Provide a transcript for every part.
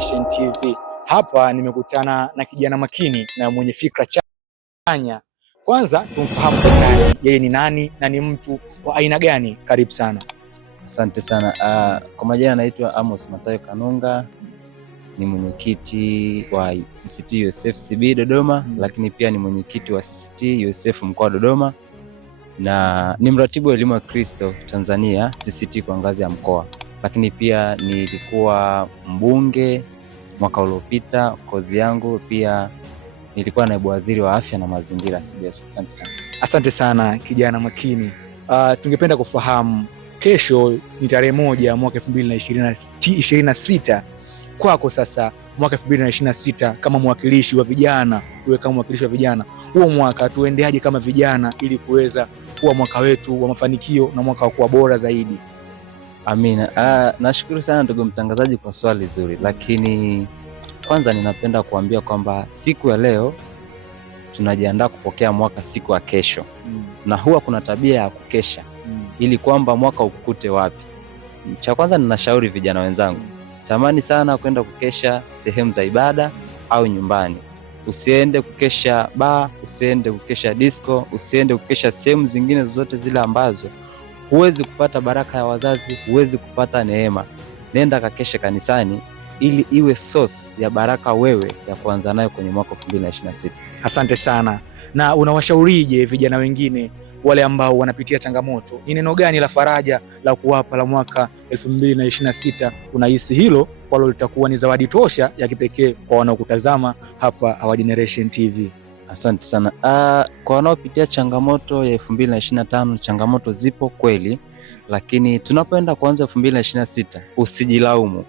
Generation TV. Hapa nimekutana na kijana makini na mwenye fikra chanya. Kwanza tumfahamu nani, yeye ni nani na ni mtu wa aina gani? Karibu sana. Asante sana. Kwa majina naitwa Amos Matayo Kanunga, ni mwenyekiti wa CCT USF CB Dodoma, lakini pia ni mwenyekiti wa CCT USF mkoa wa Dodoma na ni mratibu wa elimu ya Kristo Tanzania CCT kwa ngazi ya mkoa. Lakini pia nilikuwa mbunge mwaka uliopita, kozi yangu pia nilikuwa naibu waziri wa afya na mazingira CBS. Asante sana. Asante sana kijana makini. Tungependa kufahamu, kesho ni tarehe 1 mwaka 2026. Kwako sasa mwaka 2026 kama mwakilishi wa vijana, wewe kama mwakilishi wa vijana, huo mwaka tuendeaje kama vijana ili kuwa mwaka wetu wa mafanikio na mwaka wa kuwa bora zaidi? Amina. Nashukuru sana ndugu mtangazaji kwa swali zuri, lakini kwanza ninapenda kuambia kwamba siku ya leo tunajiandaa kupokea mwaka siku ya kesho. Na huwa kuna tabia ya kukesha ili kwamba mwaka ukukute wapi. Cha kwanza ninashauri vijana wenzangu, tamani sana kwenda kukesha sehemu za ibada au nyumbani. Usiende kukesha bar, usiende kukesha disco, usiende kukesha sehemu zingine zote zile ambazo huwezi kupata baraka ya wazazi, huwezi kupata neema. Nenda kakeshe kanisani ili iwe source ya baraka wewe ya kuanza nayo kwenye mwaka 2026. Asante sana. Na unawashaurije vijana wengine wale ambao wanapitia changamoto? Ni neno gani la faraja la kuwapa la mwaka 2026? Unahisi hilo kwalo litakuwa ni zawadi tosha ya kipekee kwa wanaokutazama hapa Our Generation TV? Asante sana. Kwa wanaopitia changamoto ya 2025, changamoto zipo kweli, lakini tunapoenda kuanza 2026 usijilaumu,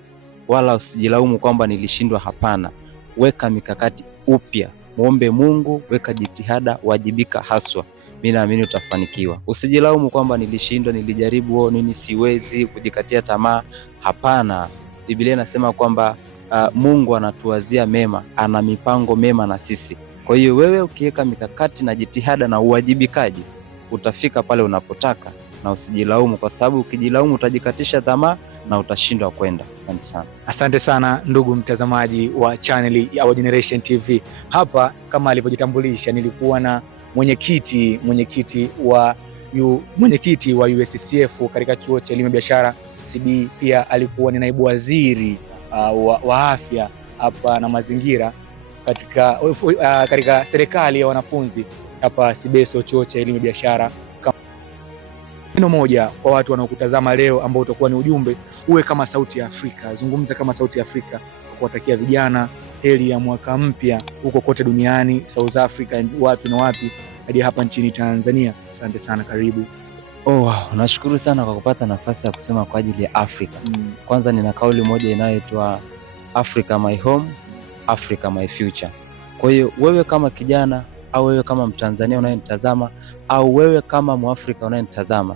wala usijilaumu kwamba nilishindwa. Hapana, weka mikakati upya, muombe Mungu, weka jitihada, wajibika haswa. Mimi naamini utafanikiwa. Usijilaumu kwamba nilishindwa, nilijaribu nini, siwezi, kujikatia tamaa. Hapana, Biblia inasema kwamba Mungu anatuwazia mema, ana mipango mema na sisi. Kwa hiyo wewe ukiweka mikakati na jitihada na uwajibikaji, utafika pale unapotaka, na usijilaumu, kwa sababu ukijilaumu utajikatisha tamaa na utashindwa kwenda. Asante sana. Asante sana ndugu mtazamaji wa channel ya Our Generation TV. Hapa kama alivyojitambulisha, nilikuwa na mwenyekiti wa USCF katika chuo cha elimu ya biashara CB. Pia alikuwa ni naibu waziri wa afya hapa na mazingira katika serikali ya wanafunzi hapa CBS, chuo cha elimu ya biashara. Neno moja kwa watu wanaokutazama leo, ambao utakuwa ni ujumbe, uwe kama sauti ya Afrika, zungumza kama sauti ya Afrika, kuwatakia vijana heri ya mwaka mpya huko kote duniani, South Africa, wapi na wapi, hadi hapa nchini Tanzania. Asante sana, karibu. Wow, nashukuru sana kwa kupata nafasi ya kusema kwa ajili ya Afrika. Kwanza nina kauli moja inayoitwa Africa my home, Africa my future. Kwa hiyo wewe kama kijana, au wewe kama Mtanzania unayenitazama, au wewe kama Mwafrika unayenitazama,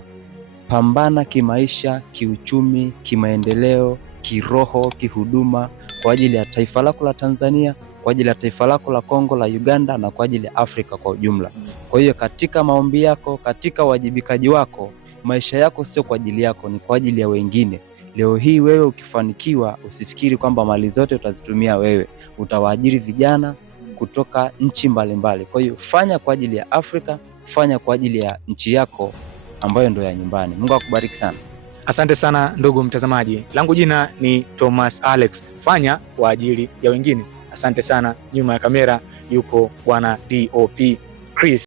pambana kimaisha, kiuchumi, kimaendeleo, kiroho, kihuduma kwa ajili ya taifa lako la Tanzania, kwa ajili ya taifa lako la Kongo, la Uganda, na kwa ajili ya Afrika kwa ujumla. Kwa hiyo katika maombi yako, katika wajibikaji wako, maisha yako sio kwa ajili yako, ni kwa ajili ya wengine. Leo hii wewe ukifanikiwa, usifikiri kwamba mali zote utazitumia wewe, utawaajiri vijana kutoka nchi mbalimbali. Kwa hiyo fanya kwa ajili ya Afrika, fanya kwa ajili ya nchi yako ambayo ndio ya nyumbani. Mungu akubariki sana. Asante sana ndugu mtazamaji. Langu jina ni Thomas Alex. Fanya kwa ajili ya wengine. Asante sana. Nyuma ya kamera yuko bwana DOP.